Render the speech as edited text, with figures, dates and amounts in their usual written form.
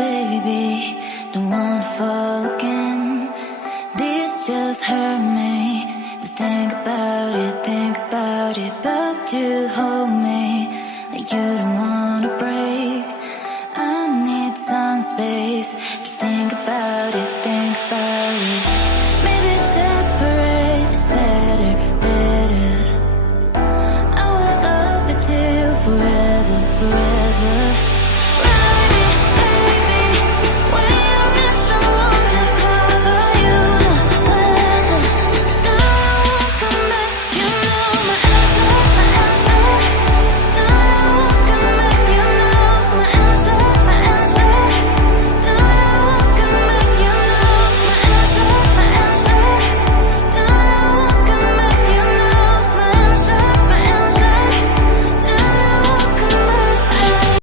baby, don't wanna fall again. This just hurt me. Just think about it, but you hold me like you don't wanna break. I need some space, just think about it.